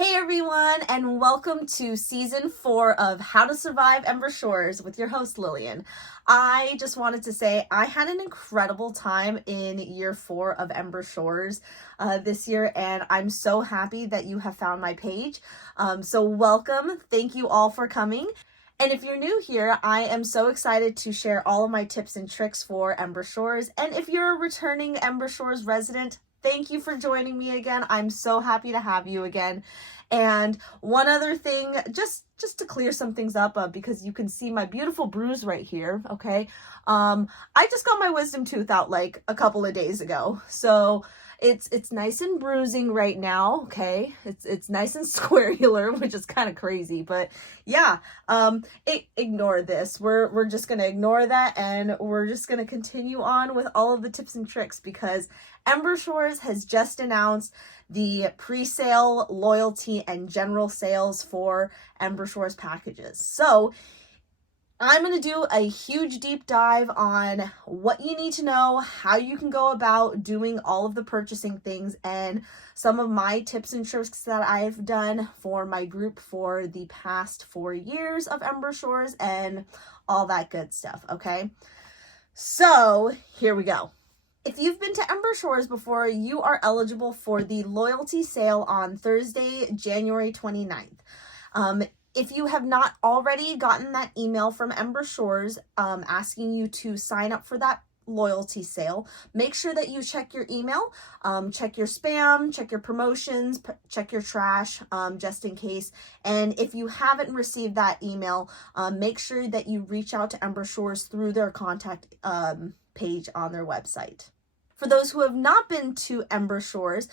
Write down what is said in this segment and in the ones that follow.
Hey everyone, and welcome to season 4 of How to Survive Ember Shores with your host Lilian. I just wanted to say I had an incredible time in year 4 of Ember Shores this year, and I'm so happy that you have found my page. So welcome, thank you all for coming. And if you're new here, I am so excited to share all of my tips and tricks for Ember Shores. And if you're a returning Ember Shores resident, thank you for joining me again. I'm so happy to have you again. And one other thing, just to clear some things up, because you can see my beautiful bruise right here, okay? I just got my wisdom tooth out like a couple of days ago. So it's nice and bruising right now, okay? It's nice and squarular, which is kind of crazy, but yeah, ignore this. We're just gonna ignore that, and we're just gonna continue on with all of the tips and tricks, because Ember Shores has just announced the pre-sale, loyalty, and general sales for Ember Shores packages. So I'm going to do a huge deep dive on what you need to know, how you can go about doing all of the purchasing things, and some of my tips and tricks that I've done for my group for the past 4 years of Ember Shores and all that good stuff, okay? So here we go. If you've been to Ember Shores before, you are eligible for the loyalty sale on Thursday, January 29th. If you have not already gotten that email from Ember Shores asking you to sign up for that loyalty sale, make sure that you check your email, check your spam, check your promotions, check your trash, just in case. And if you haven't received that email, make sure that you reach out to Ember Shores through their contact page on their website. For those who have not been to Ember Shores,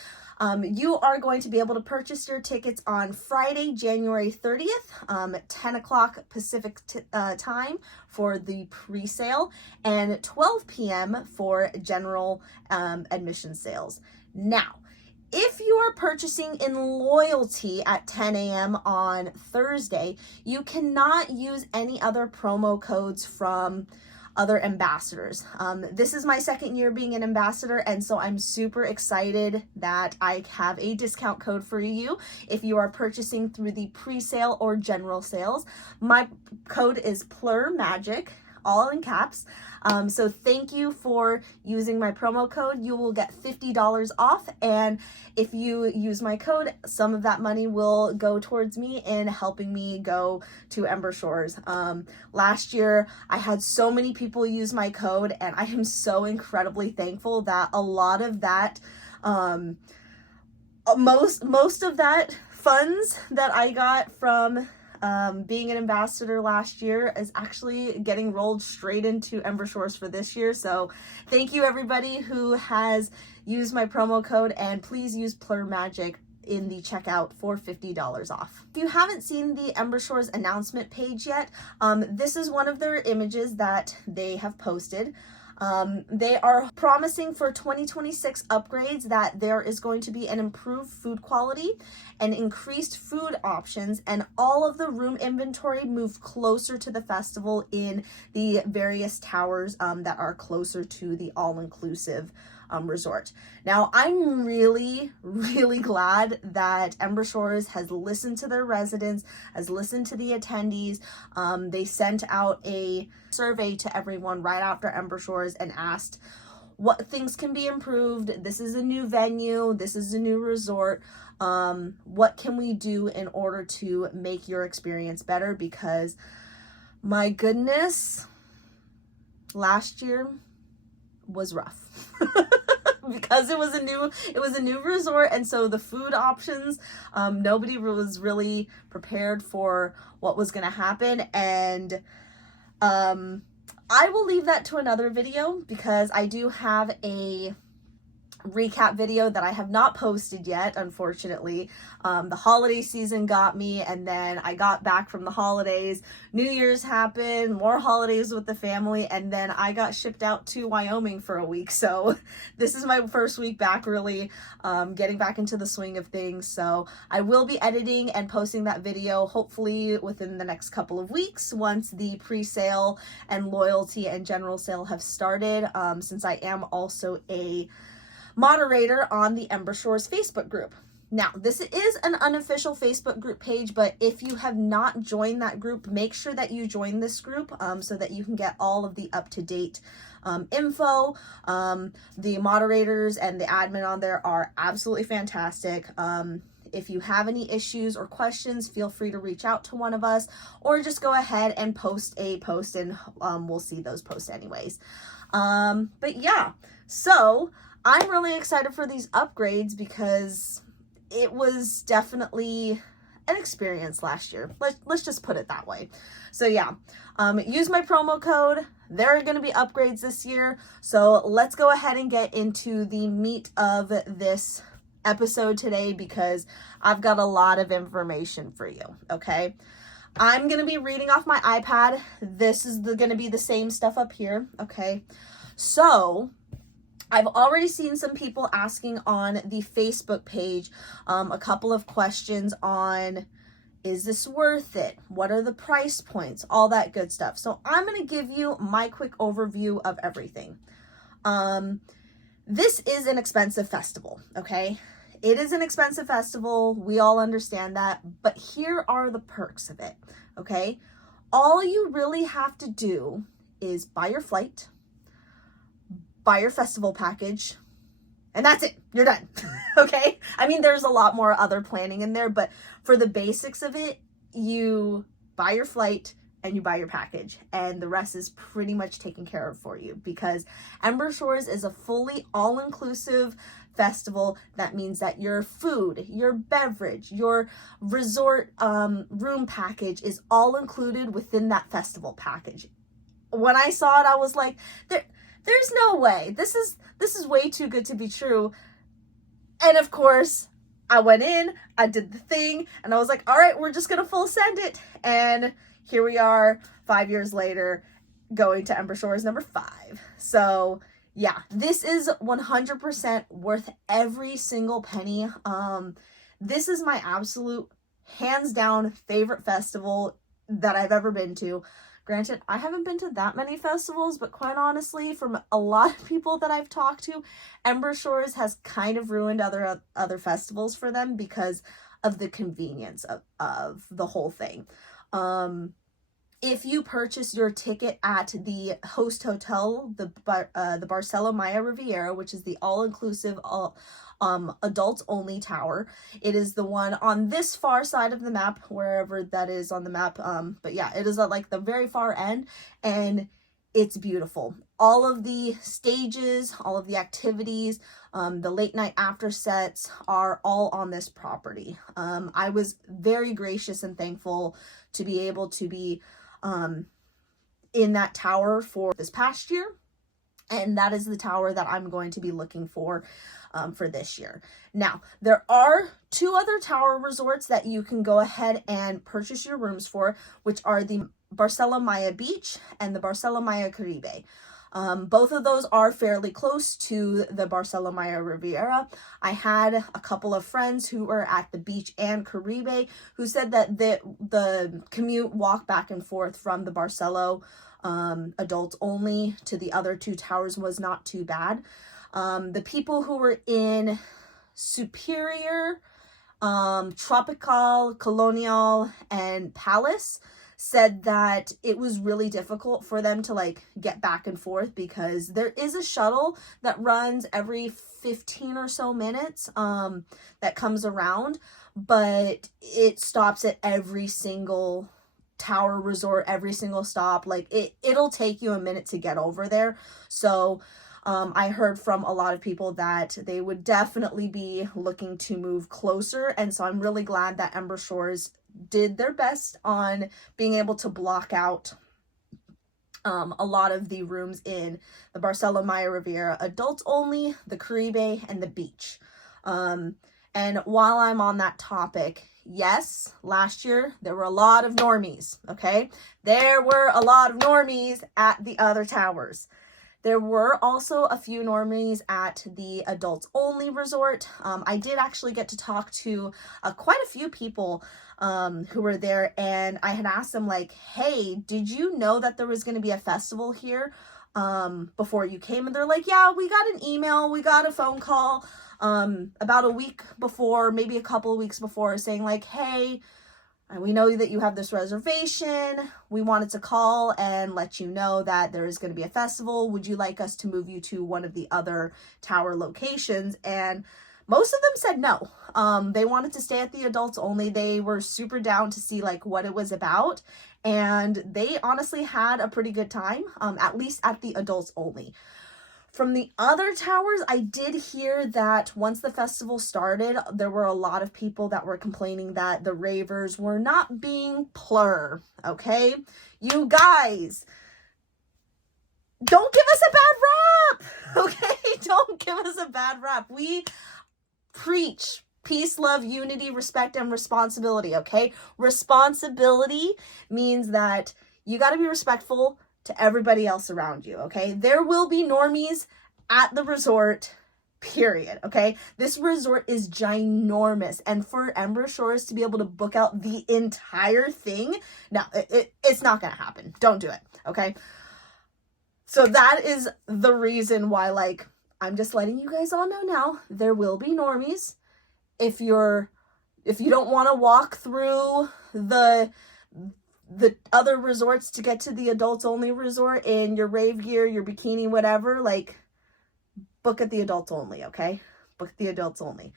you are going to be able to purchase your tickets on Friday, January 30th, 10 o'clock Pacific time for the pre-sale, and 12 p.m. for general admission sales. Now, if you are purchasing in loyalty at 10 a.m. on Thursday, you cannot use any other promo codes from other ambassadors. This is my second year being an ambassador, and so I'm super excited that I have a discount code for you if you are purchasing through the pre-sale or general sales. My code is PLURMAGIC, all in caps. So thank you for using my promo code. You will get $50 off, and if you use my code, some of that money will go towards me in helping me go to Ember Shores. Last year, I had so many people use my code, and I am so incredibly thankful that a lot of that, most of that funds that I got from being an ambassador last year is actually getting rolled straight into Ember Shores for this year. So thank you everybody who has used my promo code, and please use PLURMAGIC in the checkout for $50 off. If you haven't seen the Ember Shores announcement page yet, this is one of their images that they have posted. They are promising for 2026 upgrades that there is going to be an improved food quality and increased food options, and all of the room inventory moved closer to the festival in the various towers that are closer to the all-inclusive resort. Now, I'm really glad that Ember Shores has listened to their residents, has listened to the attendees. They sent out a survey to everyone right after Ember Shores and asked what things can be improved. This is a new venue. This is a new resort. What can we do in order to make your experience better? Because my goodness, last year was rough. Because it was a new resort, and so the food options, nobody was really prepared for what was going to happen. And I will leave that to another video, because I do have a recap video that I have not posted yet, unfortunately. The holiday season got me, and then I got back from the holidays. New Year's happened, more holidays with the family, and then I got shipped out to Wyoming for a week. So this is my first week back, really getting back into the swing of things. So I will be editing and posting that video hopefully within the next couple of weeks, once the pre-sale and loyalty and general sale have started, since I am also a moderator on the Ember Shores Facebook group. Now, this is an unofficial Facebook group page, but if you have not joined that group, make sure that you join this group so that you can get all of the up-to-date info. The moderators and the admin on there are absolutely fantastic. If you have any issues or questions, feel free to reach out to one of us, or just go ahead and post a post and we'll see those posts anyways. But yeah, so I'm really excited for these upgrades because it was definitely an experience last year. Let's just put it that way. So yeah, use my promo code. There are going to be upgrades this year. So let's go ahead and get into the meat of this episode today because I've got a lot of information for you. Okay. I'm going to be reading off my iPad. This is going to be the same stuff up here. Okay. So I've already seen some people asking on the Facebook page a couple of questions on, is this worth it? What are the price points? All that good stuff. So I'm going to give you my quick overview of everything. This is an expensive festival, okay? It is an expensive festival. We all understand that, but here are the perks of it, okay? All you really have to do is buy your flight, buy your festival package, and that's it. You're done. Okay? I mean, there's a lot more other planning in there, but for the basics of it, you buy your flight and you buy your package, and the rest is pretty much taken care of for you because Ember Shores is a fully all-inclusive festival. That means that your food, your beverage, your resort room package is all included within that festival package. When I saw it, I was like, there's no way. This is way too good to be true. And of course, I went in, I did the thing, and I was like, all right, we're just going to full send it. And here we are 5 years later going to Ember Shores number 5. So yeah, this is 100% worth every single penny. This is my absolute hands down favorite festival that I've ever been to. Granted, I haven't been to that many festivals, but quite honestly, from a lot of people that I've talked to, Ember Shores has kind of ruined other festivals for them because of the convenience of the whole thing. If you purchase your ticket at the host hotel, the Barcelo Maya Riviera, which is the all-inclusive, adults only tower. It is the one on this far side of the map, wherever that is on the map. But yeah, it is at like the very far end, and it's beautiful. All of the stages, all of the activities, the late night after sets are all on this property. I was very gracious and thankful to be able to be in that tower for this past year. And that is the tower that I'm going to be looking for this year. Now, there are 2 other tower resorts that you can go ahead and purchase your rooms for, which are the Barcelo Maya Beach and the Barcelo Maya Caribe. Both of those are fairly close to the Barcelo Maya Riviera. I had a couple of friends who were at the beach and Caribe who said that the commute walk back and forth from the Barcelo adults only to the other 2 towers was not too bad. The people who were in Superior, Tropical, Colonial, and Palace said that it was really difficult for them to like get back and forth because there is a shuttle that runs every 15 or so minutes that comes around, but it stops at every single tower resort, every single stop. Like it'll take you a minute to get over there. So I heard from a lot of people that they would definitely be looking to move closer, and so I'm really glad that Ember Shores did their best on being able to block out a lot of the rooms in the Barcelo Maya Riviera adults only, the Caribe, and the beach. And while I'm on that topic, yes, last year there were a lot of normies, okay? There were a lot of normies at the other towers. There were also a few normies at the adults only resort. I did actually get to talk to quite a few people who were there, and I had asked them like, hey, did you know that there was going to be a festival here? before you came, and they're like, yeah, we got an email, we got a phone call about a week before, maybe a couple of weeks before, saying like, hey, we know that you have this reservation. We wanted to call and let you know that there is going to be a festival. Would you like us to move you to one of the other tower locations? And most of them said no. They wanted to stay at the adults only. They were super down to see like what it was about. And they honestly had a pretty good time, at least at the adults only. From the other towers, I did hear that once the festival started, there were a lot of people that were complaining that the ravers were not being plur, okay? You guys, don't give us a bad rap, okay? Don't give us a bad rap. We preach peace, love, unity, respect, and responsibility, okay? Responsibility means that you got to be respectful to everybody else around you, okay? There will be normies at the resort, period, okay? This resort is ginormous, and for Ember Shores to be able to book out the entire thing, no, it's not gonna happen. Don't do it, okay? So that is the reason why, like, I'm just letting you guys all know now, there will be normies. If you don't want to walk through the other resorts to get to the adults only resort in your rave gear, your bikini, whatever, like, book at the adults only, okay? Book the adults only.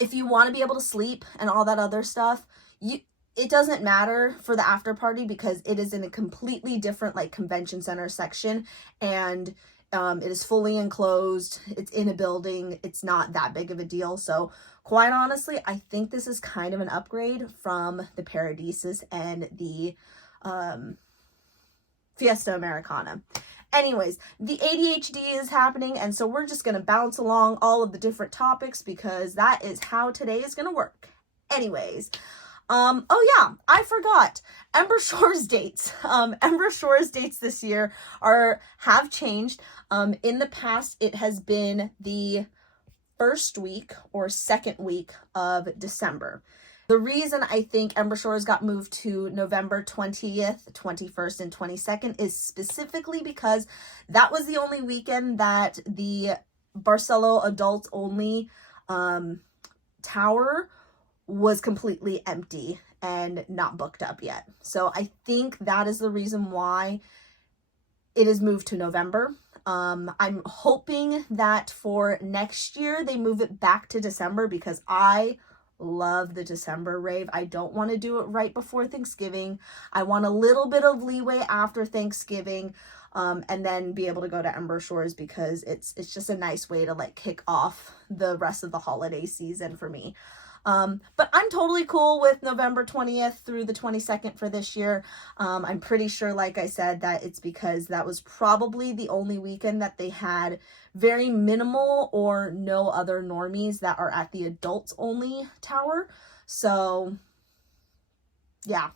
If you want to be able to sleep and all that other stuff, it doesn't matter for the after party because it is in a completely different like convention center section, and it is fully enclosed. It's in a building. It's not that big of a deal. So quite honestly, I think this is kind of an upgrade from the Paradisus and the Fiesta Americana. Anyways, the ADHD is happening, and so we're just going to bounce along all of the different topics because that is how today is going to work. Anyways, oh yeah, I forgot. Ember Shores dates. Ember Shores dates this year have changed. In the past, it has been the first week or second week of December. The reason I think Ember Shores got moved to November 20th, 21st, and 22nd is specifically because that was the only weekend that the Barcelo adults only tower was completely empty and not booked up yet. So I think that is the reason why it is moved to November. I'm hoping that for next year they move it back to December because I love the December rave. I don't want to do it right before Thanksgiving. I want a little bit of leeway after Thanksgiving, and then be able to go to Ember Shores because it's just a nice way to like kick off the rest of the holiday season for me. But I'm totally cool with November 20th through the 22nd for this year. I'm pretty sure, like I said, that it's because that was probably the only weekend that they had very minimal or no other normies that are at the adults only tower. So yeah,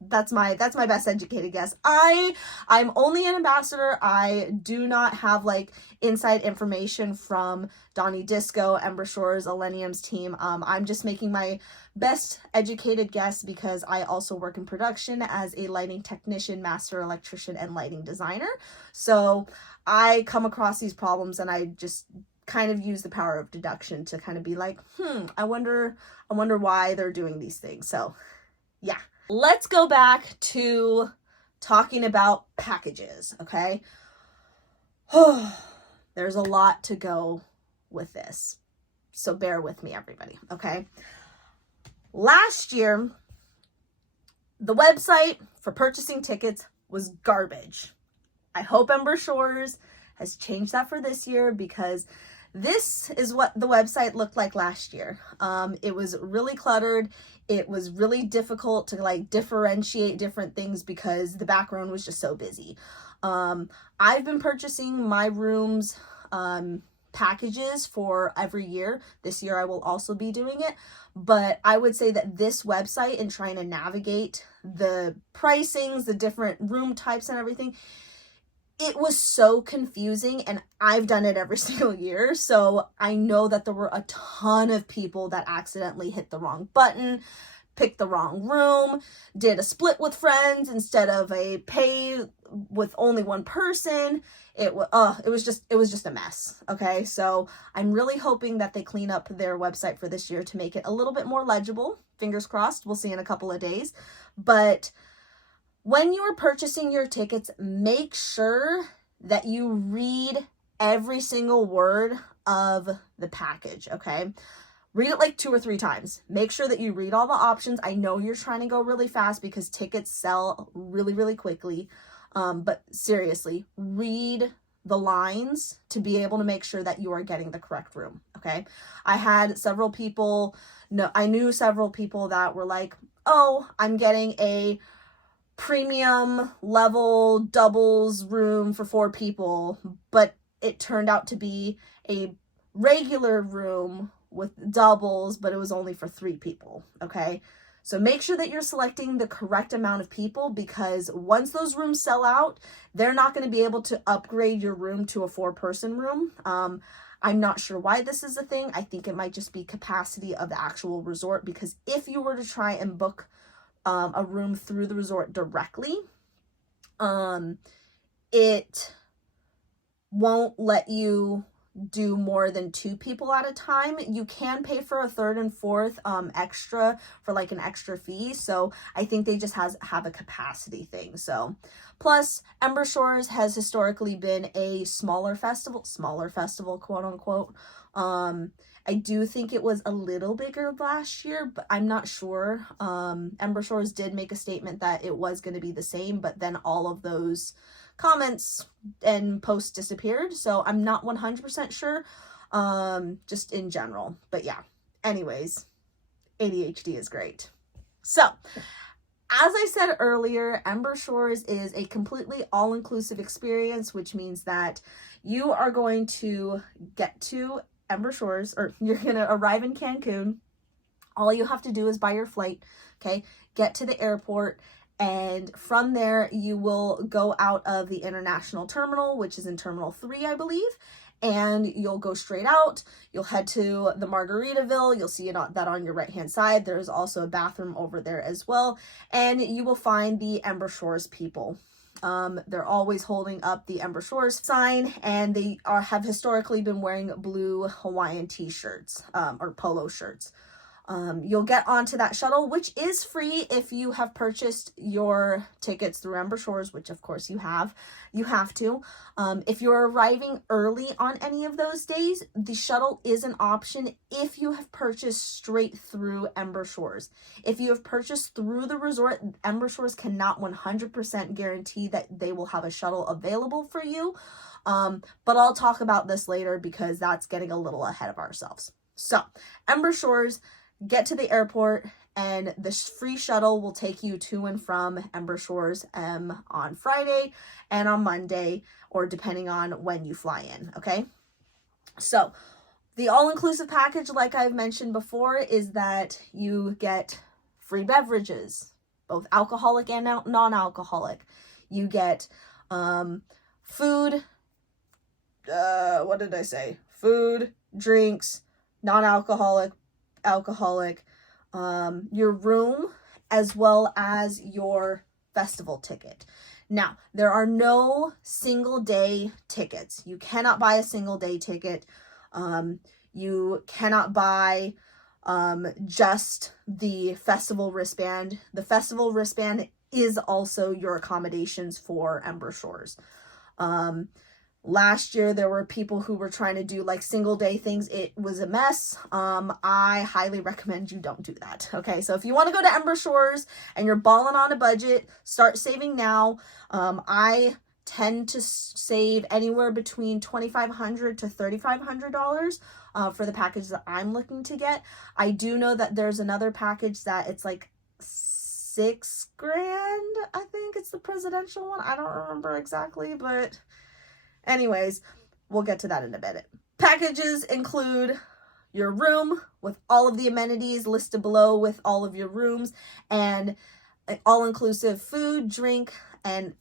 that's my best educated guess. I'm only an ambassador. I do not have like inside information from Donnie Disco, Ember Shores, Millennium's team. I'm just making my best educated guess because I also work in production as a lighting technician, master electrician, and lighting designer. So I come across these problems and I just kind of use the power of deduction to kind of be like, I wonder why they're doing these things. So yeah. Let's go back to talking about packages, okay? There's a lot to go with this, so bear with me, everybody, okay? Last year, the website for purchasing tickets was garbage. I hope Ember Shores has changed that for this year because this is what the website looked like last year. It was really cluttered. It was really difficult to like differentiate different things because the background was just so busy. I've been purchasing my rooms packages for every year. This year I will also be doing it. But I would say that this website and trying to navigate the pricings, the different room types and everything, it was so confusing, and I've done it every single year. So I know that there were a ton of people that accidentally hit the wrong button, picked the wrong room, did a split with friends instead of a pay with only one person. It was just a mess. Okay, so I'm really hoping that they clean up their website for this year to make it a little bit more legible. Fingers crossed. We'll see in a couple of days. But when you are purchasing your tickets, make sure that you read every single word of the package, okay? Read it like 2 or 3 times. Make sure that you read all the options. I know you're trying to go really fast because tickets sell really, really quickly. But seriously, read the lines to be able to make sure that you are getting the correct room, okay? I knew several people that were like, oh, I'm getting a premium level doubles room for 4 people, but it turned out to be a regular room with doubles, but it was only for 3 people, okay? So make sure that you're selecting the correct amount of people, because once those rooms sell out, they're not going to be able to upgrade your room to a 4-person room. I'm not sure why this is a thing. I think it might just be capacity of the actual resort, because if you were to try and book a room through the resort directly, it won't let you do more than 2 people at a time. You can pay for a 3rd and 4th extra for like an extra fee. So I think they just have a capacity thing. So plus Ember Shores has historically been a smaller festival, quote unquote. I do think it was a little bigger last year, but I'm not sure. Ember Shores did make a statement that it was going to be the same, but then all of those comments and posts disappeared, so I'm not 100% sure, just in general. But yeah, anyways, ADHD is great. So as I said earlier, Ember Shores is a completely all-inclusive experience, which means that you are going to get to Ember Shores, or you're going to arrive in Cancun. All you have to do is buy your flight, okay? Get to the airport, and from there you will go out of the international terminal, which is in Terminal 3, I believe, and you'll go straight out. You'll head to the Margaritaville. You'll see that on your right-hand side. There's also a bathroom over there as well, and you will find the Ember Shores people. They're always holding up the Ember Shores sign, and they have historically been wearing blue Hawaiian t-shirts, or polo shirts. You'll get onto that shuttle, which is free if you have purchased your tickets through Ember Shores, which of course you have to. If you're arriving early on any of those days, the shuttle is an option if you have purchased straight through Ember Shores. If you have purchased through the resort, Ember Shores cannot 100% guarantee that they will have a shuttle available for you. But I'll talk about this later because that's getting a little ahead of ourselves. So, Ember Shores, get to the airport, and the free shuttle will take you to and from Ember Shores on Friday and on Monday, or depending on when you fly in, okay? So the all-inclusive package, like I've mentioned before, is that you get free beverages, both alcoholic and non-alcoholic. You get food, what did I say? Food, drinks, non-alcoholic, alcoholic, your room, as well as your festival ticket. Now, there are no single day tickets. You cannot buy a single day ticket. You cannot buy just the festival wristband. The festival wristband is also your accommodations for Ember Shores. Last year, there were people who were trying to do like single day things. It was a mess. I highly recommend you don't do that. Okay, so if you want to go to Ember Shores and you're balling on a budget, start saving now. I tend to save anywhere between $2,500 to $3,500 for the package that I'm looking to get. I do know that there's another package that it's like $6,000. I think it's the presidential one. I don't remember exactly, but anyways, we'll get to that in a bit. Packages include your room with all of the amenities listed below with all of your rooms, and all-inclusive food, drink, and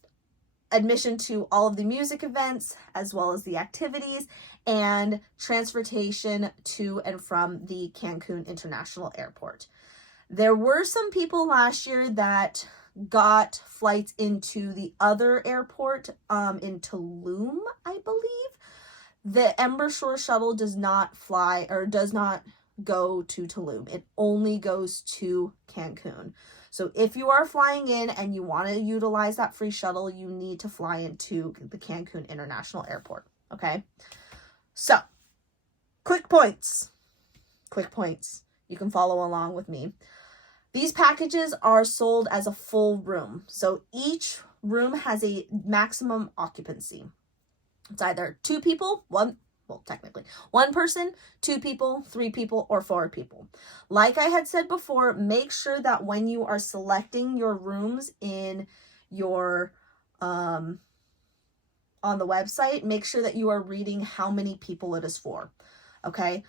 admission to all of the music events, as well as the activities, and transportation to and from the Cancun International Airport. There were some people last year that got flights into the other airport in Tulum, I believe. The Ember Shore shuttle does not fly or does not go to Tulum. It only goes to Cancun. So if you are flying in and you want to utilize that free shuttle, you need to fly into the Cancun International Airport. Okay. So quick points. You can follow along with me. These packages are sold as a full room. So each room has a maximum occupancy. It's either 2 people, technically 1 person, 2 people, 3 people, or 4 people. Like I had said before, make sure that when you are selecting your rooms in your, on the website, make sure that you are reading how many people it is for. Okay.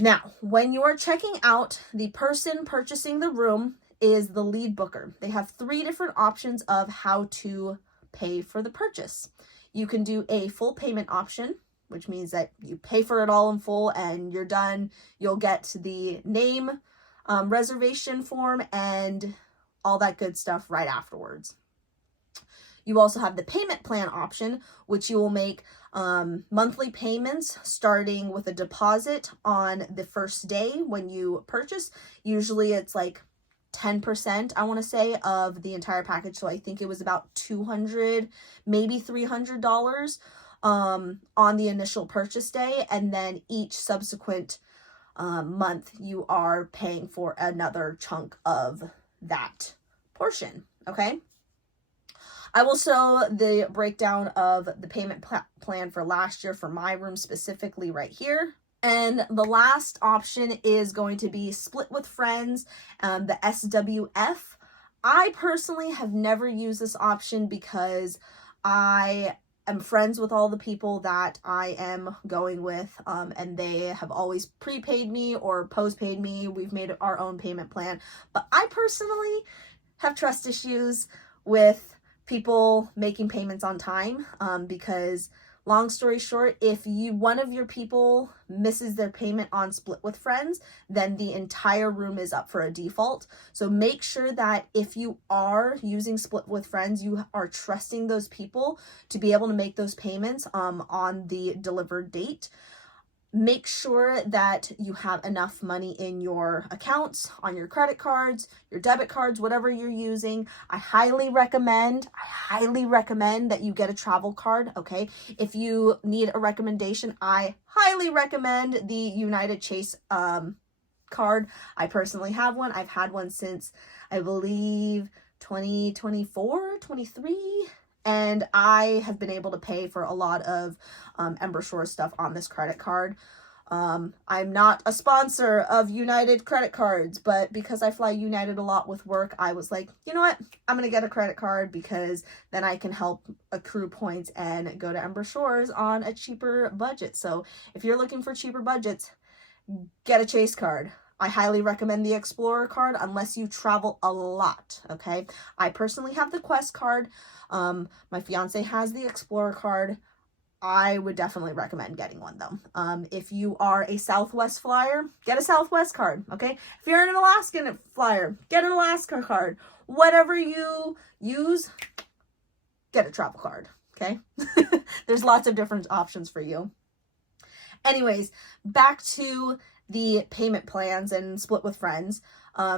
Now, when you are checking out, the person purchasing the room is the lead booker. They have 3 different options of how to pay for the purchase. You can do a full payment option, which means that you pay for it all in full and you're done. You'll get the name, reservation form, and all that good stuff right afterwards. You also have the payment plan option, which you will make monthly payments starting with a deposit on the first day when you purchase. Usually it's like 10%, I want to say, of the entire package. So I think it was about $200, maybe $300 on the initial purchase day. And then each subsequent month, you are paying for another chunk of that portion. Okay. I will show the breakdown of the payment plan for last year for my room specifically right here. And the last option is going to be split with friends, the SWF. I personally have never used this option because I am friends with all the people that I am going with, and they have always prepaid me or postpaid me. We've made our own payment plan. But I personally have trust issues with people making payments on time, because long story short, if one of your people misses their payment on split with friends, then the entire room is up for a default. So make sure that if you are using split with friends, you are trusting those people to be able to make those payments on the delivered date. Make sure that you have enough money in your accounts, on your credit cards, your debit cards, whatever you're using. I highly recommend that you get a travel card, okay? If you need a recommendation, I highly recommend the United Chase card. I personally have one. I've had one since, I believe, 2024, 23. And I have been able to pay for a lot of Ember Shores stuff on this credit card. I'm not a sponsor of United credit cards, but because I fly United a lot with work, I was like, you know what? I'm going to get a credit card because then I can help accrue points and go to Ember Shores on a cheaper budget. So if you're looking for cheaper budgets, get a Chase card. I highly recommend the Explorer card unless you travel a lot, okay? I personally have the Quest card. My fiance has the Explorer card. I would definitely recommend getting one though. If you are a Southwest flyer, get a Southwest card, okay? If you're an Alaskan flyer, get an Alaska card. Whatever you use, get a travel card, okay? There's lots of different options for you. Anyways, back to the payment plans and split with friends.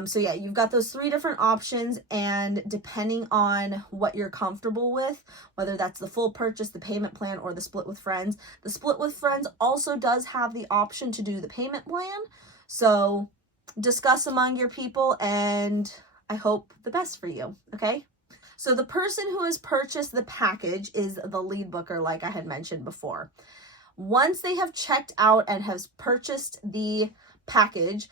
So yeah, you've got those 3 different options, and depending on what you're comfortable with, whether that's the full purchase, the payment plan, or the split with friends, the split with friends also does have the option to do the payment plan. So discuss among your people, and I hope the best for you, okay? So the person who has purchased the package is the lead booker, like I had mentioned before. Once they have checked out and has purchased the package,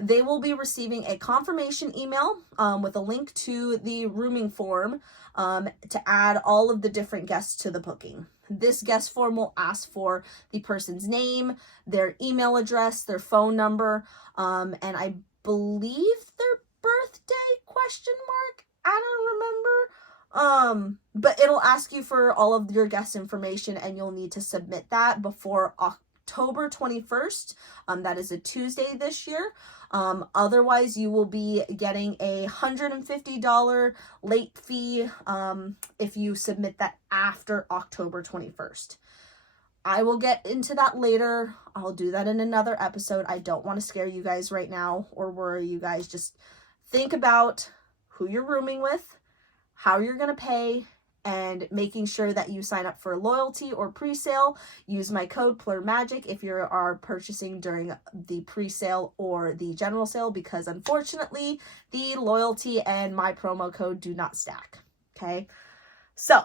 they will be receiving a confirmation email with a link to the rooming form to add all of the different guests to the booking. This guest form will ask for the person's name, their email address, their phone number, and I believe their birthday, question mark? I don't remember. But it'll ask you for all of your guest information, and you'll need to submit that before October 21st. That is a Tuesday this year. Otherwise, you will be getting a $150 late fee if you submit that after October 21st. I will get into that later. I'll do that in another episode. I don't want to scare you guys right now or worry you guys. Just think about who you're rooming with, how you're going to pay, and making sure that you sign up for loyalty or pre-sale. Use my code PLURMAGIC if you are purchasing during the pre-sale or the general sale, because unfortunately the loyalty and my promo code do not stack. Okay, so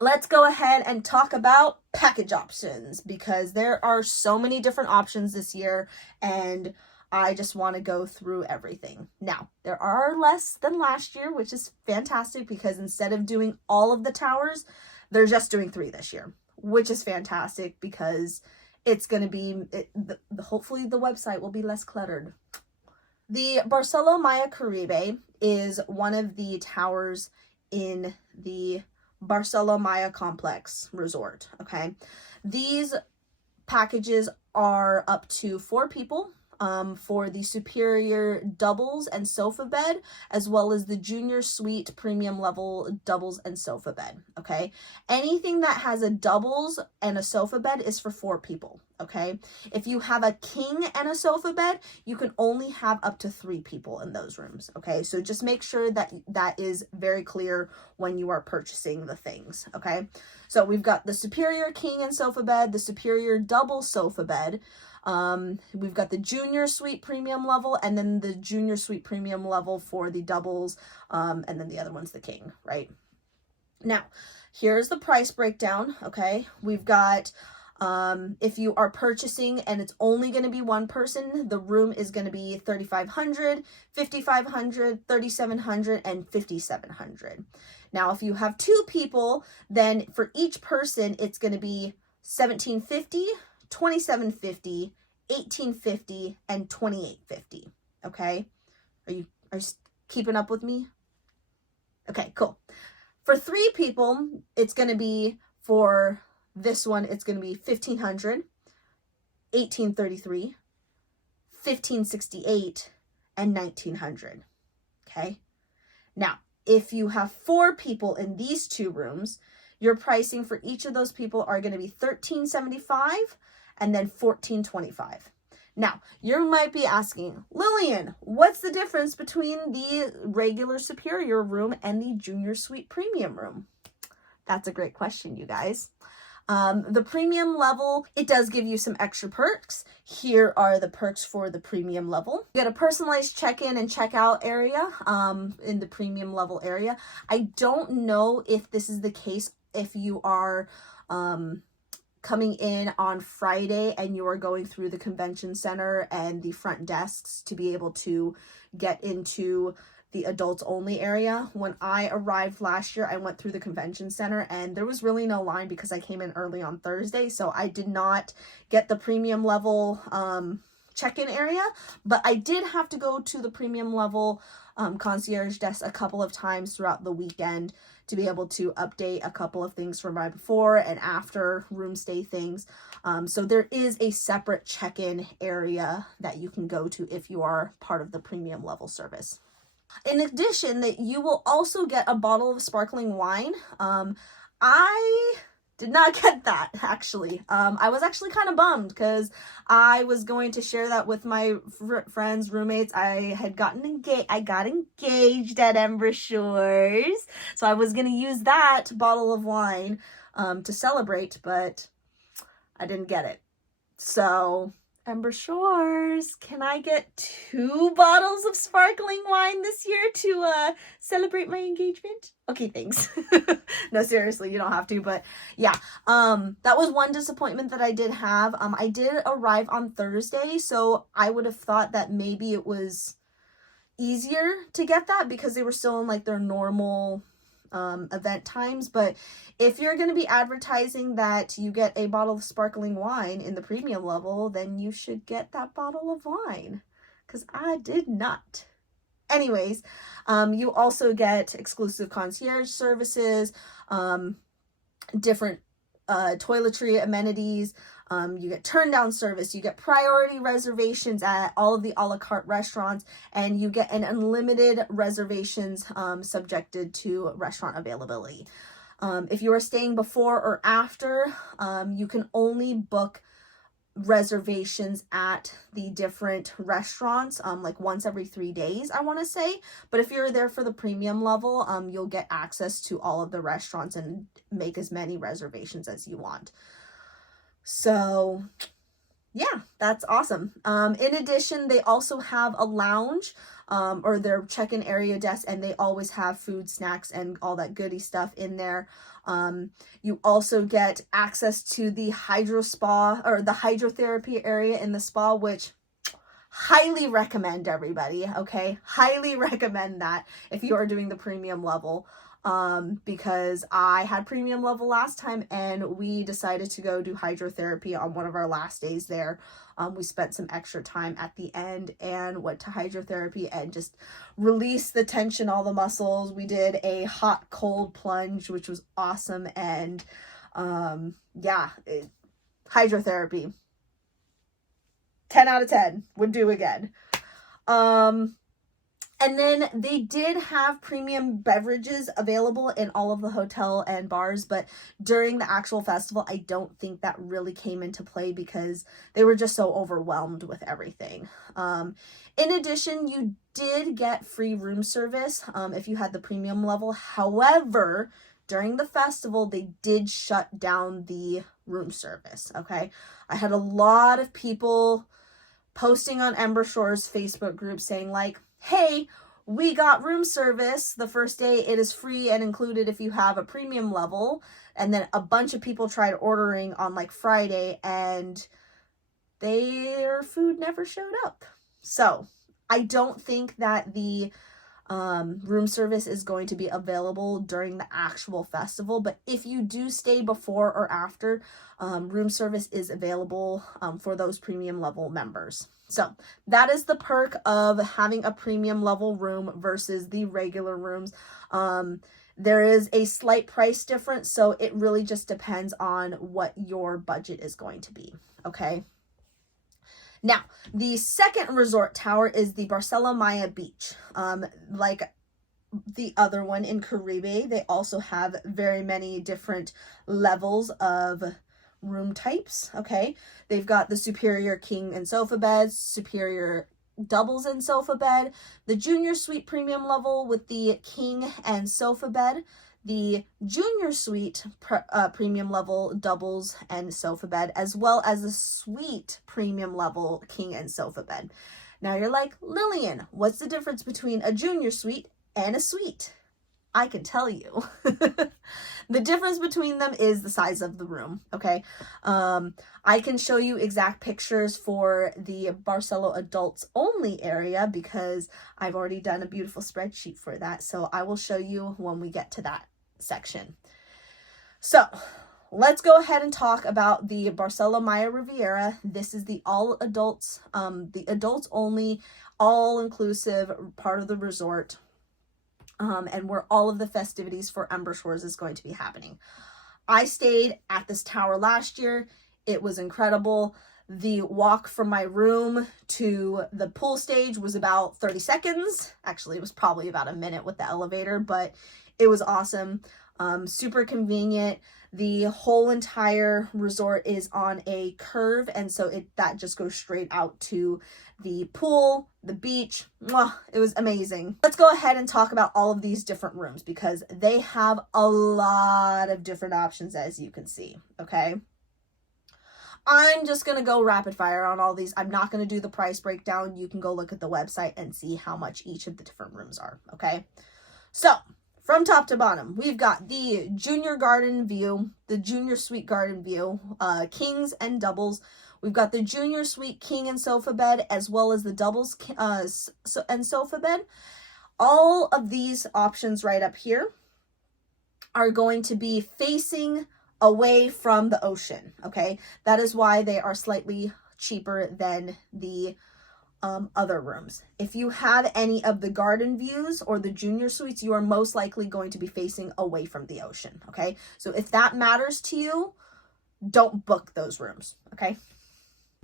let's go ahead and talk about package options, because there are so many different options this year and I just want to go through everything. Now, there are less than last year, which is fantastic, because instead of doing all of the towers, they're just doing 3 this year, which is fantastic because it's going to be, hopefully the website will be less cluttered. The Barcelo Maya Riviera is one of the towers in the Barcelo Maya Complex Resort, okay? These packages are up to 4 people. For the superior doubles and sofa bed, as well as the junior suite premium level doubles and sofa bed, okay? Anything that has a doubles and a sofa bed is for 4 people, okay? If you have a king and a sofa bed, you can only have up to 3 people in those rooms, okay? So just make sure that that is very clear when you are purchasing the things, okay? So we've got the superior king and sofa bed, the superior double sofa bed, we've got the junior suite premium level, and then the junior suite premium level for the doubles, and then the other one's the king, right? Now, here's the price breakdown, okay? We've got, if you are purchasing and it's only going to be one person, the room is going to be $3,500, $5,500, $3,700, and $5,700. Now, if you have 2 people, then for each person, it's going to be $1,750, $2,750, $1,850, and $2,850. Okay, are you keeping up with me? Okay, cool. For 3 people, it's going to be, for this one, it's going to be $1,500, $1,833, $1,568, and $1,900. Okay. Now, if you have 4 people in these 2 rooms, your pricing for each of those people are going to be $1,375 and then $1,425. Now, you might be asking, Lilian, what's the difference between the regular superior room and the junior suite premium room? That's a great question, you guys. The premium level, it does give you some extra perks. Here are the perks for the premium level. You get a personalized check-in and check-out area in the premium level area. I don't know if this is the case if you are coming in on Friday and you are going through the convention center and the front desks to be able to get into the adults only area. When I arrived last year, I went through the convention center and there was really no line because I came in early on Thursday. So I did not get the premium level check-in area, but I did have to go to the premium level concierge desk a couple of times throughout the weekend to be able to update a couple of things from my before and after room stay things. So there is a separate check-in area that you can go to if you are part of the premium level service. In addition, that you will also get a bottle of sparkling wine. I did not get that, actually. I was actually kind of bummed because I was going to share that with my friends, roommates. I got engaged at Ember Shores, so I was going to use that bottle of wine to celebrate, but I didn't get it. So, Ember Shores, can I get 2 bottles of sparkling wine this year to celebrate my engagement? Okay, thanks. No, seriously, you don't have to, but yeah, that was one disappointment that I did have. I did arrive on Thursday, so I would have thought that maybe it was easier to get that because they were still in like their normal event times. But if you're going to be advertising that you get a bottle of sparkling wine in the premium level, then you should get that bottle of wine, because I did not. Anyways, you also get exclusive concierge services, different toiletry amenities. You get turn down service, you get priority reservations at all of the a la carte restaurants, and you get an unlimited reservations subjected to restaurant availability. If you are staying before or after, you can only book reservations at the different restaurants like once every 3 days, I want to say. But if you're there for the premium level, you'll get access to all of the restaurants and make as many reservations as you want. So yeah, that's awesome. In addition, they also have a lounge or their check-in area desk, and they always have food, snacks, and all that goody stuff in there. You also get access to the hydro spa or the hydrotherapy area in the spa, which highly recommend, everybody. Okay, highly recommend that if you are doing the premium level. Because I had premium level last time and we decided to go do hydrotherapy on one of our last days there. We spent some extra time at the end and went to hydrotherapy and just released the tension, all the muscles. We did a hot cold plunge, which was awesome. And yeah, hydrotherapy 10 out of 10 would do again. And then they did have premium beverages available in all of the hotel and bars, but during the actual festival, I don't think that really came into play because they were just so overwhelmed with everything. In addition, you did get free room service if you had the premium level. However, during the festival, they did shut down the room service, okay? I had a lot of people posting on Ember Shores Facebook group saying like, hey, we got room service the first day. It is free and included if you have a premium level. And then a bunch of people tried ordering on like Friday and their food never showed up. So I don't think that the room service is going to be available during the actual festival, but if you do stay before or after, room service is available for those premium level members. So that is the perk of having a premium level room versus the regular rooms. There is a slight price difference, so it really just depends on what your budget is going to be, okay? Now, the second resort tower is the Barcelo Maya Beach. Like the other one in Caribe, they also have very many different levels of room types, okay? They've got the superior king and sofa beds, superior doubles and sofa bed, the junior suite premium level with the king and sofa bed, the junior suite premium level doubles and sofa bed, as well as the suite premium level king and sofa bed. Now you're like, Lilian, what's the difference between a junior suite and a suite? I can tell you. The difference between them is the size of the room, okay? I can show you exact pictures for the Barcelo adults only area because I've already done a beautiful spreadsheet for that. So I will show you when we get to that section. So let's go ahead and talk about the Barcelo Maya Riviera. This is the all adults, the adults only, all inclusive part of the resort. And where all of the festivities for Ember Shores is going to be happening. I stayed at this tower last year. It was incredible. The walk from my room to the pool stage was about 30 seconds. Actually, it was probably about a minute with the elevator, but it was awesome. Super convenient. The whole entire resort is on a curve, and so that just goes straight out to the pool, the beach. Mwah, it was amazing. Let's go ahead and talk about all of these different rooms because they have a lot of different options, as you can see, okay? I'm just going to go rapid fire on all these. I'm not going to do the price breakdown. You can go look at the website and see how much each of the different rooms are, okay? So, from top to bottom, we've got the junior garden view, the junior suite garden view, kings and doubles. We've got the junior suite king and sofa bed, as well as the doubles and sofa bed. All of these options right up here are going to be facing away from the ocean, okay? That is why they are slightly cheaper than the other rooms. If you have any of the garden views or the junior suites, you are most likely going to be facing away from the ocean, okay? So if that matters to you, don't book those rooms, okay?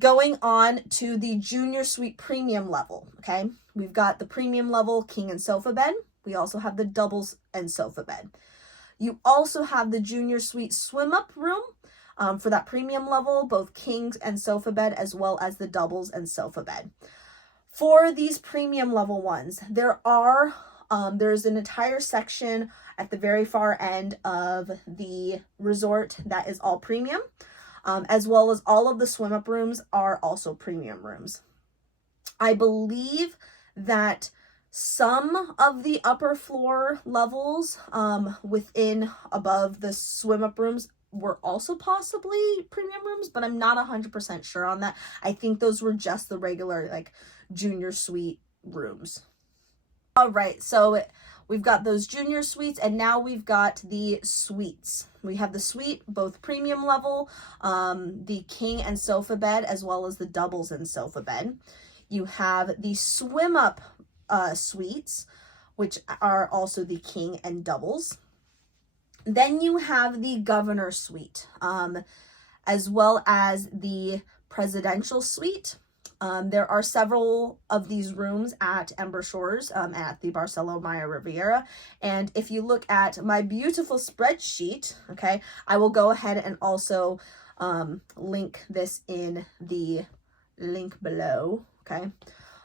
Going on to the junior suite premium level, okay? We've got the premium level king and sofa bed. We also have the doubles and sofa bed. You also have the junior suite swim up room for that premium level, both kings and sofa bed, as well as the doubles and sofa bed. For these premium level ones, there's an entire section at the very far end of the resort that is all premium, as well as all of the swim up rooms are also premium rooms. I believe that some of the upper floor levels within above the swim up rooms were also possibly premium rooms, but I'm not 100% sure on that. I think those were just the regular like junior suite rooms. All right, so we've got those junior suites, and now we've got the suites. We have the suite, both premium level, the king and sofa bed, as well as the doubles and sofa bed. You have the swim up suites, which are also the king and doubles. Then you have the governor suite, as well as the presidential suite. There are several of these rooms at Ember Shores at the Barcelo Maya Riviera. And if you look at my beautiful spreadsheet, okay, I will go ahead and also link this in the link below, okay?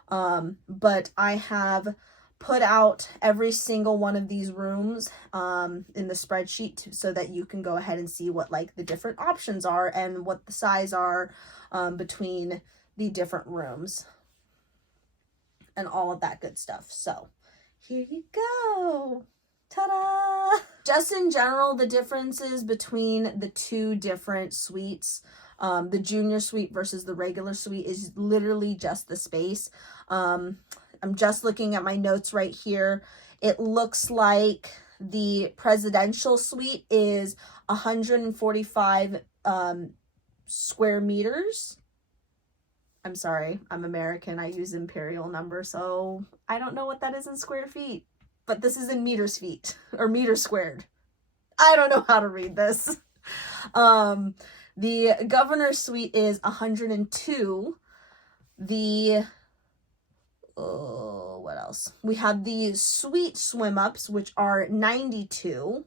But I have put out every single one of these rooms in the spreadsheet so that you can go ahead and see what like the different options are and what the size are between the different rooms and all of that good stuff. So here you go. Ta-da! Just in general, the differences between the two different suites, the junior suite versus the regular suite, is literally just the space. I'm just looking at my notes right here. It looks like the presidential suite is 145 square meters. I'm sorry, I'm American. I use imperial numbers, so I don't know what that is in square feet. But this is in meters feet, or meters squared. I don't know how to read this. The governor's suite is 102. What else? We have the suite swim ups, which are 92.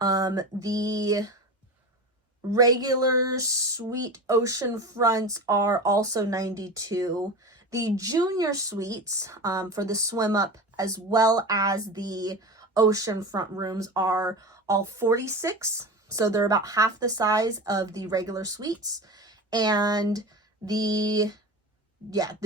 The regular suite ocean fronts are also 92. The junior suites for the swim up as well as the ocean front rooms are all 46. So they're about half the size of the regular suites. And the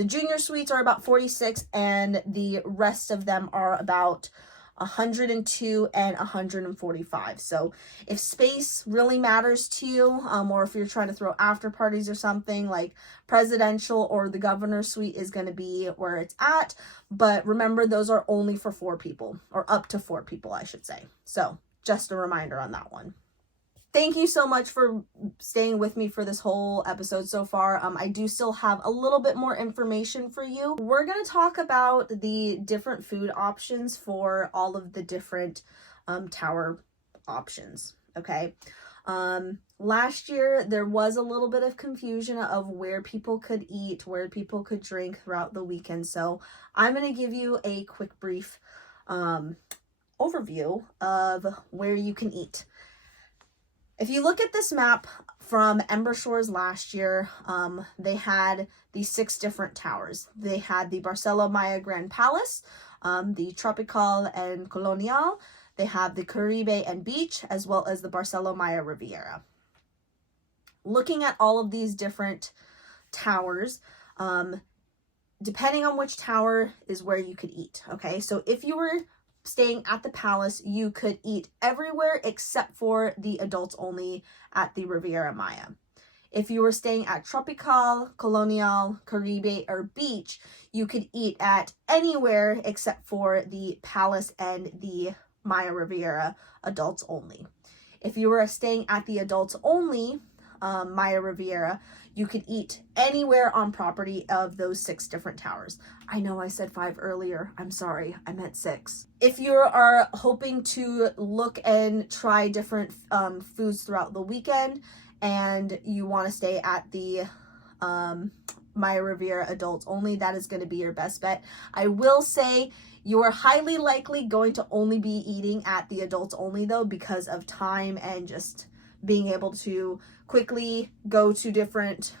junior suites are about 46, and the rest of them are about 102 and 145. So if space really matters to you, or if you're trying to throw after parties or something, like presidential or the governor suite is going to be where it's at. But remember, those are only for 4 people, or up to 4 people, I should say. So just a reminder on that one. Thank you so much for staying with me for this whole episode so far. I do still have a little bit more information for you. We're going to talk about the different food options for all of the different tower options, okay? Last year, there was a little bit of confusion of where people could eat, where people could drink throughout the weekend. So I'm going to give you a quick brief overview of where you can eat. If you look at this map from Ember Shores last year, they had the 6 different towers. They had the Barcelo Maya Grand Palace, the Tropical and Colonial. They have the Caribe and Beach, as well as the Barcelo Maya Riviera. Looking at all of these different towers, depending on which tower is where you could eat, okay? So if you were staying at the palace, you could eat everywhere except for the adults only at the Riviera Maya. If you were staying at Tropical, Colonial, Caribe, or Beach, you could eat at anywhere except for the palace and the Maya Riviera adults only. If you were staying at the adults only Maya Riviera, you could eat anywhere on property of those 6 different towers. I know I said 5 earlier. I'm sorry. I meant 6. If you are hoping to look and try different foods throughout the weekend and you want to stay at the Maya Riviera adults only, that is going to be your best bet. I will say you are highly likely going to only be eating at the adults only though, because of time and just being able to quickly go to different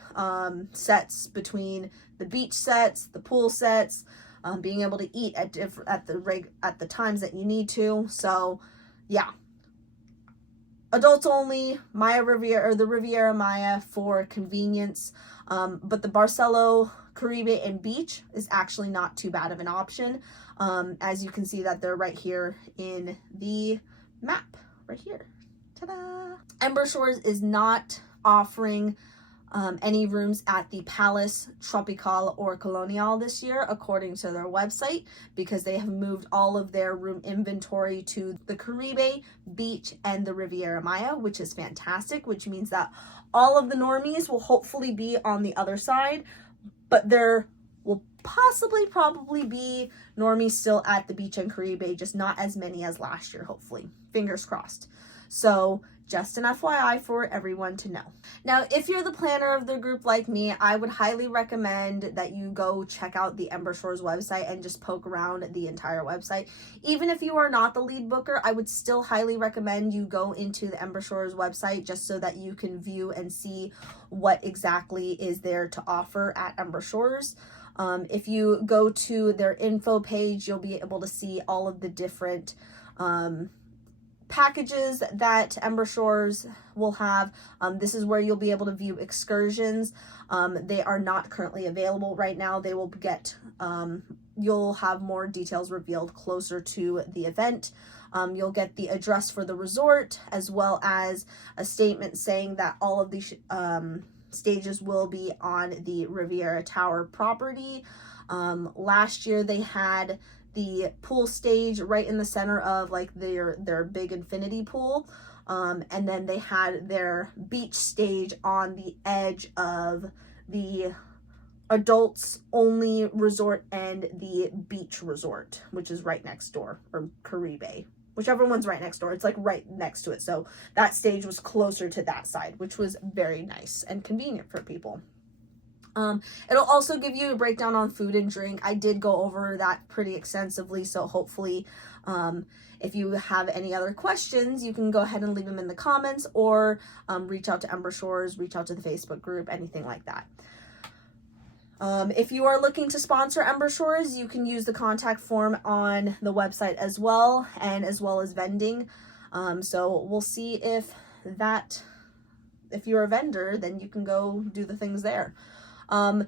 sets between the beach sets, the pool sets, being able to eat at the times that you need to. So yeah, adults only, Maya Riviera, or the Riviera Maya for convenience. But the Barcelo Caribe and Beach is actually not too bad of an option. As you can see that they're right here in the map, right here. Ta-da! Ember Shores is not offering any rooms at the Palace, Tropical, or Colonial this year, according to their website, because they have moved all of their room inventory to the Caribe, Beach, and the Riviera Maya, which is fantastic, which means that all of the normies will hopefully be on the other side, but there will probably be normies still at the Beach and Caribe, just not as many as last year, hopefully. Fingers crossed. So just an FYI for everyone to know. Now, if you're the planner of the group like me, I would highly recommend that you go check out the Ember Shores website and just poke around the entire website. Even if you are not the lead booker, I would still highly recommend you go into the Ember Shores website just so that you can view and see what exactly is there to offer at Ember Shores. If you go to their info page, you'll be able to see all of the different packages that Ember Shores will have. This is where you'll be able to view excursions. They are not currently available right now. They will get, you'll have more details revealed closer to the event. You'll get the address for the resort, as well as a statement saying that all of these stages will be on the Riviera Tower property. Last year they had the pool stage right in the center of like their big infinity pool, and then they had their beach stage on the edge of the adults only resort and the beach resort, which is right next door, or Caribe, whichever one's right next door. It's like right next to it, so that stage was closer to that side, which was very nice and convenient for people. It'll also give you a breakdown on food and drink. I did go over that pretty extensively, so hopefully if you have any other questions, you can go ahead and leave them in the comments, or reach out to Ember Shores, reach out to the Facebook group, anything like that. If you are looking to sponsor Ember Shores, you can use the contact form on the website as well, and as well as vending. So we'll see if you're a vendor, then you can go do the things there. On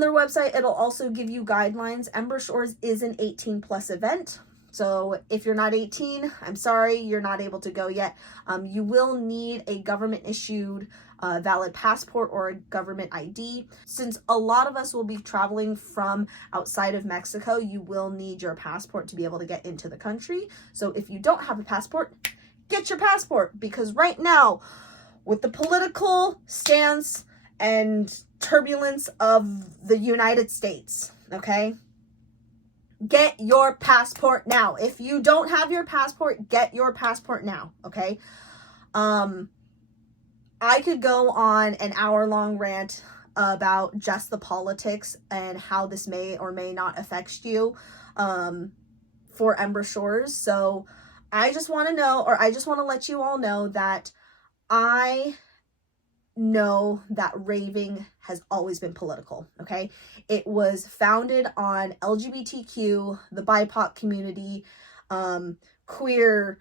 their website, it'll also give you guidelines. Ember Shores is an 18+ event. So if you're not 18, I'm sorry, you're not able to go yet. You will need a government issued valid passport or a government ID. Since a lot of us will be traveling from outside of Mexico, you will need your passport to be able to get into the country. So if you don't have a passport, get your passport, because right now, with the political stance and turbulence of the United States, okay? Get your passport now. If you don't have your passport, get your passport now, okay? I could go on an hour-long rant about just the politics and how this may or may not affect you for Ember Shores. So I just want to know, or I just want to let you all know that I know that raving has always been political, okay? It was founded on LGBTQ, the BIPOC community, queer,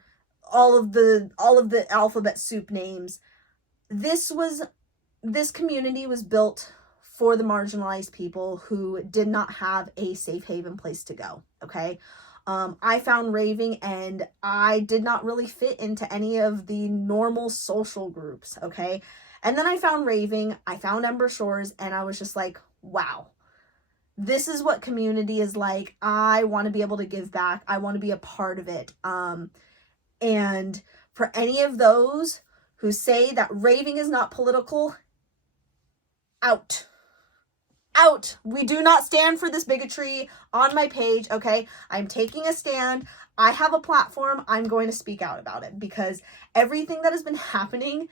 all of the alphabet soup names. This community was built for the marginalized people who did not have a safe haven place to go, okay? I found raving and I did not really fit into any of the normal social groups, okay? And then I found raving, I found Ember Shores, and I was just like, wow, this is what community is like. I want to be able to give back. I want to be a part of it. And for any of those who say that raving is not political, out. Out. We do not stand for this bigotry on my page, okay? I'm taking a stand. I have a platform. I'm going to speak out about it because everything that has been happening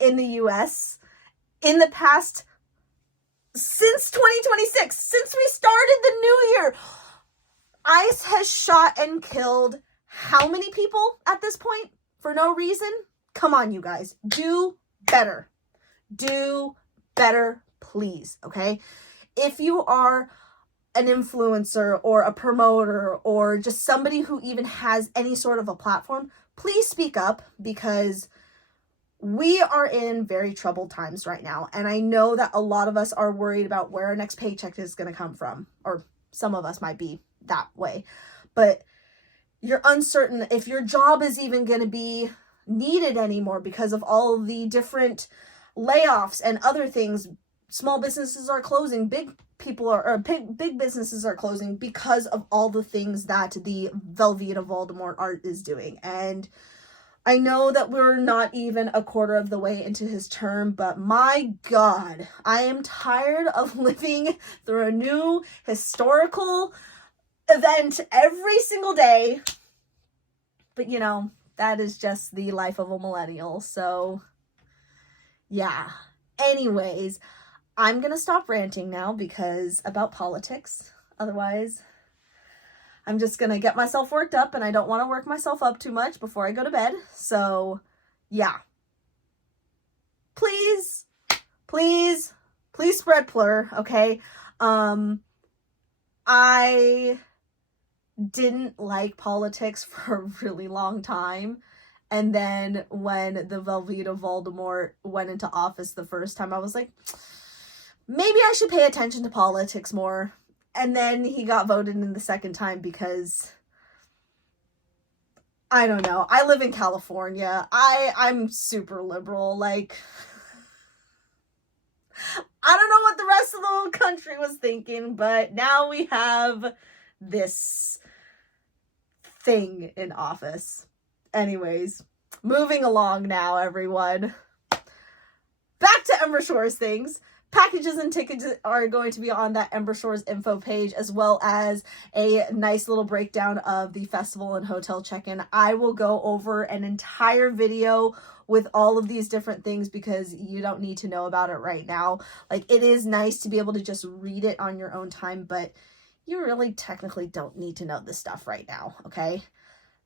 in the US in the past, since 2026, since we started the new year, ICE has shot and killed how many people at this point for no reason? Come on, you guys. Do better. Do better, please, okay? If you are an influencer or a promoter or just somebody who even has any sort of a platform, please speak up because we are in very troubled times right now. And I know that a lot of us are worried about where our next paycheck is going to come from, or some of us might be that way, but you're uncertain if your job is even going to be needed anymore because of all the different layoffs and other things. Small businesses are closing, big businesses are closing because of all the things that the Velveeta Voldemort art is doing. And I know that we're not even a quarter of the way into his term, but my God, I am tired of living through a new historical event every single day. But you know, that is just the life of a millennial. So yeah. Anyways, I'm going to stop ranting now because about politics. Otherwise, I'm just going to get myself worked up and I don't want to work myself up too much before I go to bed. So, yeah. Please spread plur, okay? I didn't like politics for a really long time. And then when the Velveeta Voldemort went into office the first time, I was like, maybe I should pay attention to politics more. And then he got voted in the second time because, I don't know. I live in California. I'm super liberal. Like, I don't know what the rest of the whole country was thinking, but now we have this thing in office. Anyways, moving along now, everyone. Back to Ember Shores things. Packages and tickets are going to be on that Ember Shores info page, as well as a nice little breakdown of the festival and hotel check-in. I will go over an entire video with all of these different things because you don't need to know about it right now. Like, it is nice to be able to just read it on your own time, but you really technically don't need to know this stuff right now, okay?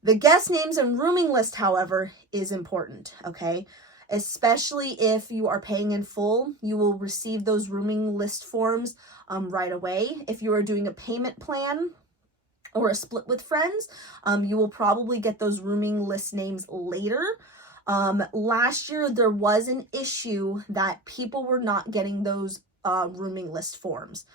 The guest names and rooming list, however, is important, okay? Especially if you are paying in full, you will receive those rooming list forms right away. If you are doing a payment plan or a split with friends, you will probably get those rooming list names later. Last year, there was an issue that people were not getting those rooming list forms.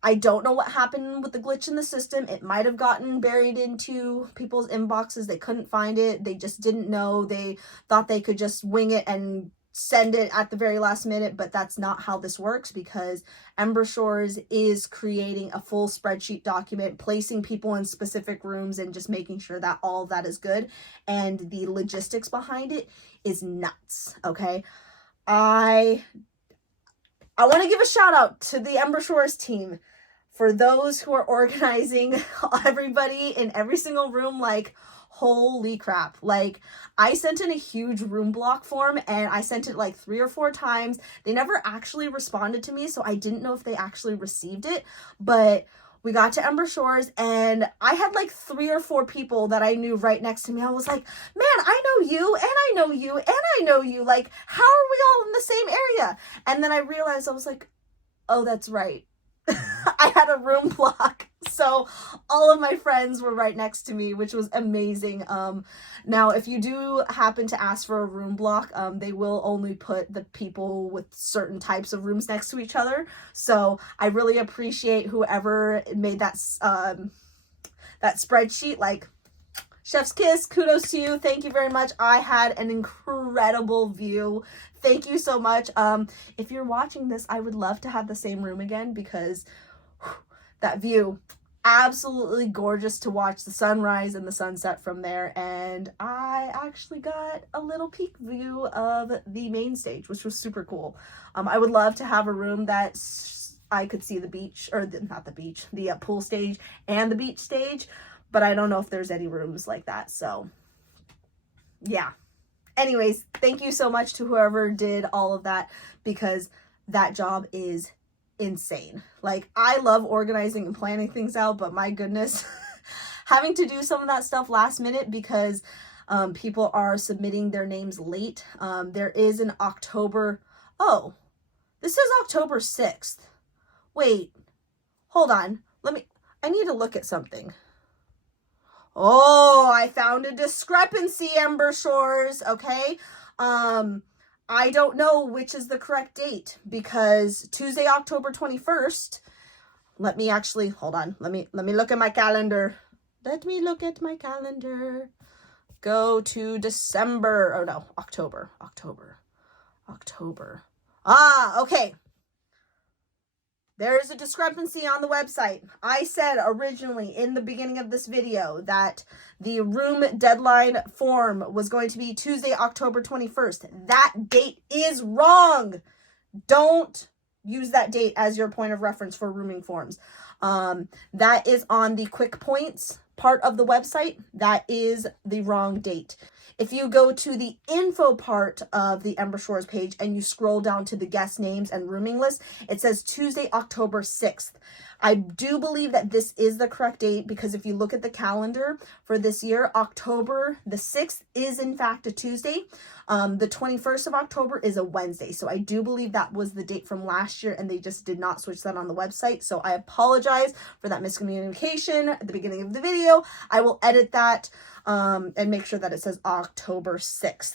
I don't know what happened with the glitch in the system. It might have gotten buried into people's inboxes. They couldn't find it. They just didn't know. They thought they could just wing it and send it at the very last minute, but that's not how this works because Ember Shores is creating a full spreadsheet document, placing people in specific rooms and just making sure that all of that is good. And the logistics behind it is nuts, okay? I want to give a shout out to the Ember Shores team for those who are organizing everybody in every single room. Like, holy crap. Like, I sent in a huge room block form and I sent it like 3 or 4 times. They never actually responded to me, so I didn't know if they actually received it. But we got to Ember Shores and I had like 3 or 4 people that I knew right next to me. I was like, man, I know you and I know you and I know you. Like, how are we all in the same area? And then I realized, I was like, oh, that's right. I had a room block. So all of my friends were right next to me, which was amazing. Now, if you do happen to ask for a room block, they will only put the people with certain types of rooms next to each other. So I really appreciate whoever made that spreadsheet. Like, chef's kiss, kudos to you. Thank you very much. I had an incredible view. Thank you so much. If you're watching this, I would love to have the same room again because that view, absolutely gorgeous to watch the sunrise and the sunset from there. And I actually got a little peek view of the main stage, which was super cool. I would love to have a room that I could see the beach, or not the beach, the pool stage and the beach stage, but I don't know if there's any rooms like that. So yeah. Anyways, thank you so much to whoever did all of that, because that job is insane. Like, I love organizing and planning things out, but my goodness, having to do some of that stuff last minute because people are submitting their names late. There is an October, oh, this is October 6th. Wait, hold on. I need to look at something. Oh, I found a discrepancy, Ember Shores, okay? I don't know which is the correct date, because Tuesday, October 21st, let me actually, hold on, let me look at my calendar. Let me look at my calendar. Go to December, oh no, October. Ah, okay. There is a discrepancy on the website. I said originally in the beginning of this video that the room deadline form was going to be Tuesday, October 21st. That date is wrong. Don't use that date as your point of reference for rooming forms. That is on the quick points part of the website. That is the wrong date. If you go to the info part of the Ember Shores page and you scroll down to the guest names and rooming list, it says Tuesday, October 6th. I do believe that this is the correct date, because if you look at the calendar for this year, October the 6th is in fact a Tuesday. The 21st of October is a Wednesday. So I do believe that was the date from last year, and they just did not switch that on the website. So I apologize for that miscommunication at the beginning of the video. I will edit that and make sure that it says October 6th,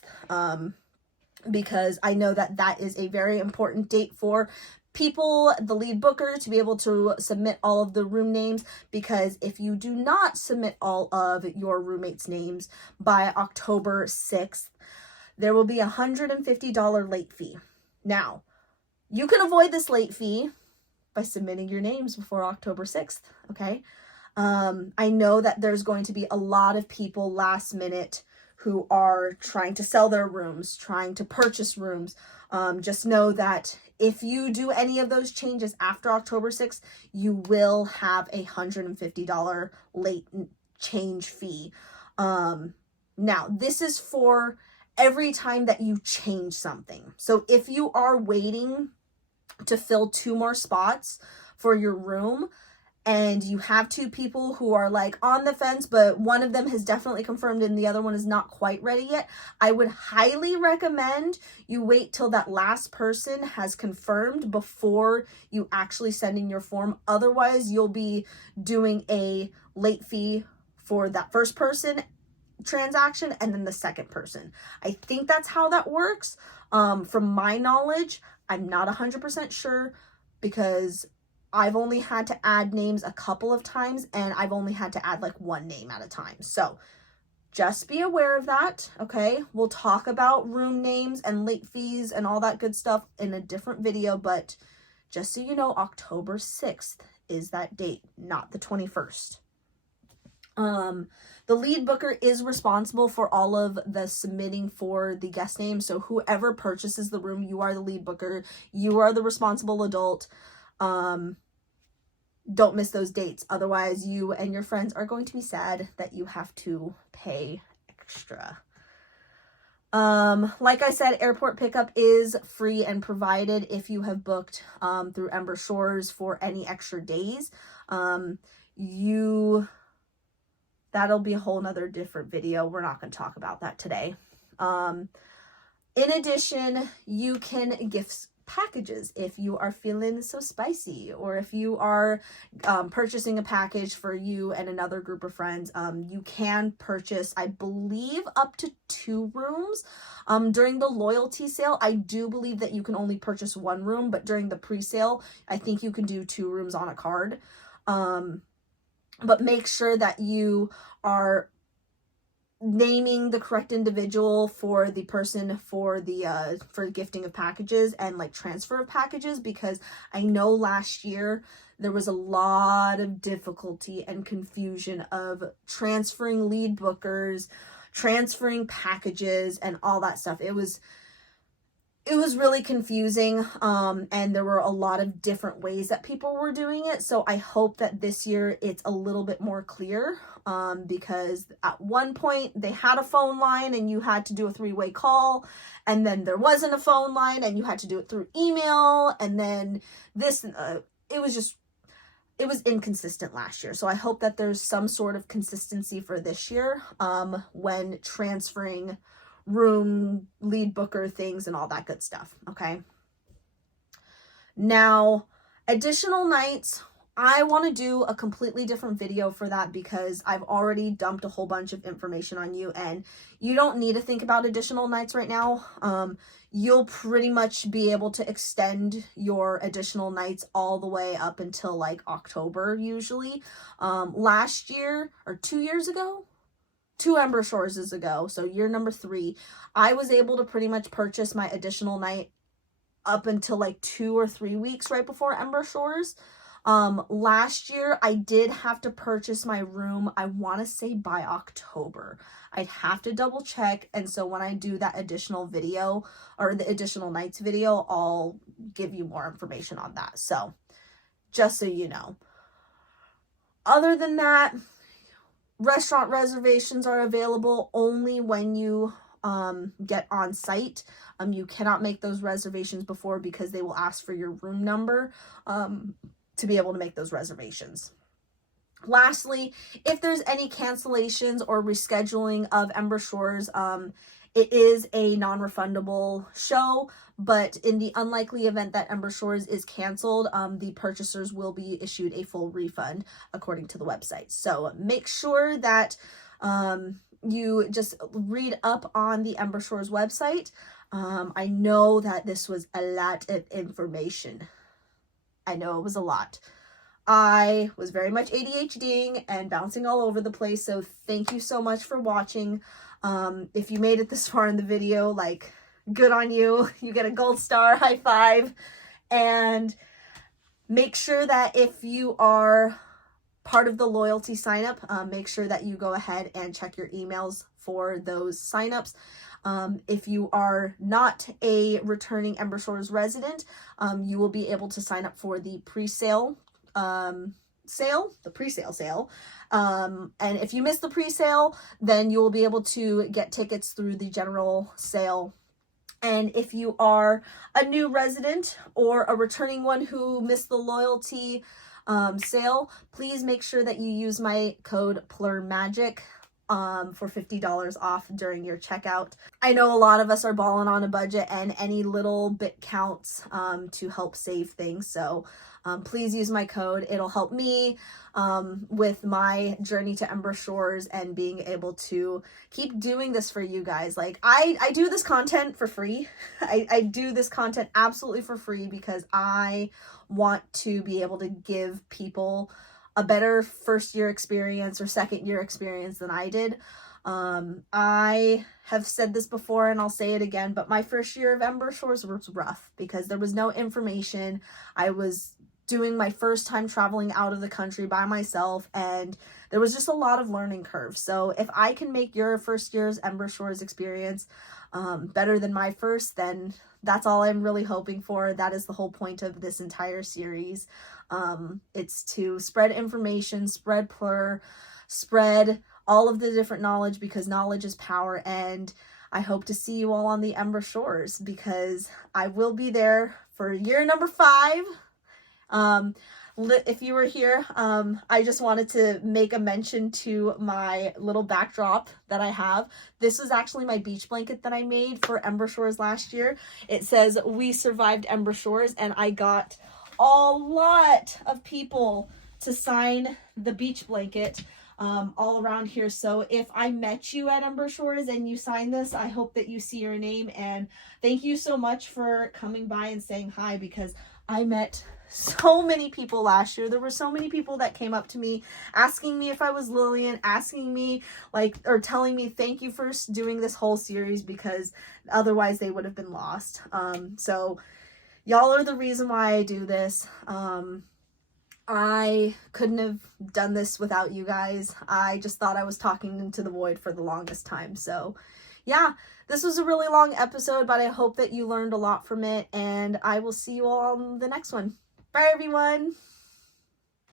because I know that that is a very important date for people, the lead booker, to be able to submit all of the room names, because if you do not submit all of your roommates' names by October 6th, there will be a $150 late fee. Now, you can avoid this late fee by submitting your names before October 6th, okay? I know that there's going to be a lot of people last minute who are trying to sell their rooms, trying to purchase rooms. Just know that if you do any of those changes after October 6th, you will have a $150 late change fee. Now, this is for every time that you change something. So if you are waiting to fill 2 more spots for your room, and you have 2 people who are like on the fence, but one of them has definitely confirmed and the other one is not quite ready yet, I would highly recommend you wait till that last person has confirmed before you actually send in your form. Otherwise, you'll be doing a late fee for that first person transaction and then the second person. I think that's how that works. From my knowledge, I'm not 100% sure, because I've only had to add names a couple of times, and I've only had to add like 1 name at a time. So just be aware of that, okay? We'll talk about room names and late fees and all that good stuff in a different video, but just so you know, October 6th is that date, not the 21st. The lead booker is responsible for all of the submitting for the guest name. So whoever purchases the room, you are the lead booker. You are the responsible adult. Don't miss those dates. Otherwise, you and your friends are going to be sad that you have to pay extra. Like I said, airport pickup is free and provided if you have booked through Ember Shores for any extra days. That'll be a whole nother different video. We're not going to talk about that today. In addition, you can gift packages if you are feeling so spicy, or if you are purchasing a package for you and another group of friends. You can purchase, I believe, up to 2 rooms. During the loyalty sale, I do believe that you can only purchase 1 room, but during the pre-sale, I think you can do 2 rooms on a card. But make sure that you are naming the correct individual for the person for the for gifting of packages and like transfer of packages, because I know last year there was a lot of difficulty and confusion of transferring lead bookers, transferring packages, and all that stuff. It was really confusing, and there were a lot of different ways that people were doing it. So I hope that this year it's a little bit more clear, because at one point they had a phone line and you had to do a three-way call, and then there wasn't a phone line and you had to do it through email, and then this, it was inconsistent last year. So I hope that there's some sort of consistency for this year, when transferring room, lead booker things and all that good stuff. Okay. Now, additional nights, I want to do a completely different video for that, because I've already dumped a whole bunch of information on you, and you don't need to think about additional nights right now. You'll pretty much be able to extend your additional nights all the way up until like October usually. Last year, or 2 years ago, 2 Ember Shores ago, so year number 3, I was able to pretty much purchase my additional night up until like 2 or 3 weeks right before Ember Shores. Last year, I did have to purchase my room, I want to say by October. I'd have to double check, and so when I do that additional video, or the additional nights video, I'll give you more information on that. So, just so you know. Other than that, restaurant reservations are available only when you get on site. You cannot make those reservations before, because they will ask for your room number to be able to make those reservations. Lastly, if there's any cancellations or rescheduling of Ember Shores, it is a non-refundable show, but in the unlikely event that Ember Shores is canceled, the purchasers will be issued a full refund according to the website. So make sure that you just read up on the Ember Shores website. I know that this was a lot of information. I know it was a lot. I was very much ADHDing and bouncing all over the place, so thank you so much for watching. If you made it this far in the video, like, good on you. You get a gold star, high five. And make sure that if you are part of the loyalty signup, make sure that you go ahead and check your emails for those signups. If you are not a returning Ember Shores resident, you will be able to sign up for the pre-sale sale. And if you miss the pre-sale, then you will be able to get tickets through the general sale. And if you are a new resident or a returning one who missed the loyalty sale, please make sure that you use my code PLURMAGIC for $50 off during your checkout. I know a lot of us are balling on a budget, and any little bit counts to help save things. So please use my code. It'll help me with my journey to Ember Shores and being able to keep doing this for you guys. Like, I do this content for free. I do this content absolutely for free because I want to be able to give people a better first year experience or second year experience than I did. I have said this before and I'll say it again, but my first year of Ember Shores was rough because there was no information. I was doing my first time traveling out of the country by myself, and there was just a lot of learning curve. So if I can make your first year's Ember Shores experience better than my first, then that's all I'm really hoping for. That is the whole point of this entire series. It's to spread information, spread plur, spread all of the different knowledge, because knowledge is power. And I hope to see you all on the Ember Shores, because I will be there for year number 5. If you were here, I just wanted to make a mention to my little backdrop that I have. This is actually my beach blanket that I made for Ember Shores last year. It says, "We survived Ember Shores," and I got a lot of people to sign the beach blanket all around here. So if I met you at Ember Shores and you sign this, I hope that you see your name. And thank you so much for coming by and saying hi, because I met so many people last year. There were so many people that came up to me asking me if I was Lilian, asking me like, or telling me thank you for doing this whole series, because otherwise they would have been lost. So y'all are the reason why I do this. I couldn't have done this without you guys. I just thought I was talking into the void for the longest time. So yeah, this was a really long episode, but I hope that you learned a lot from it, and I will see you all on the next one. Bye, everyone.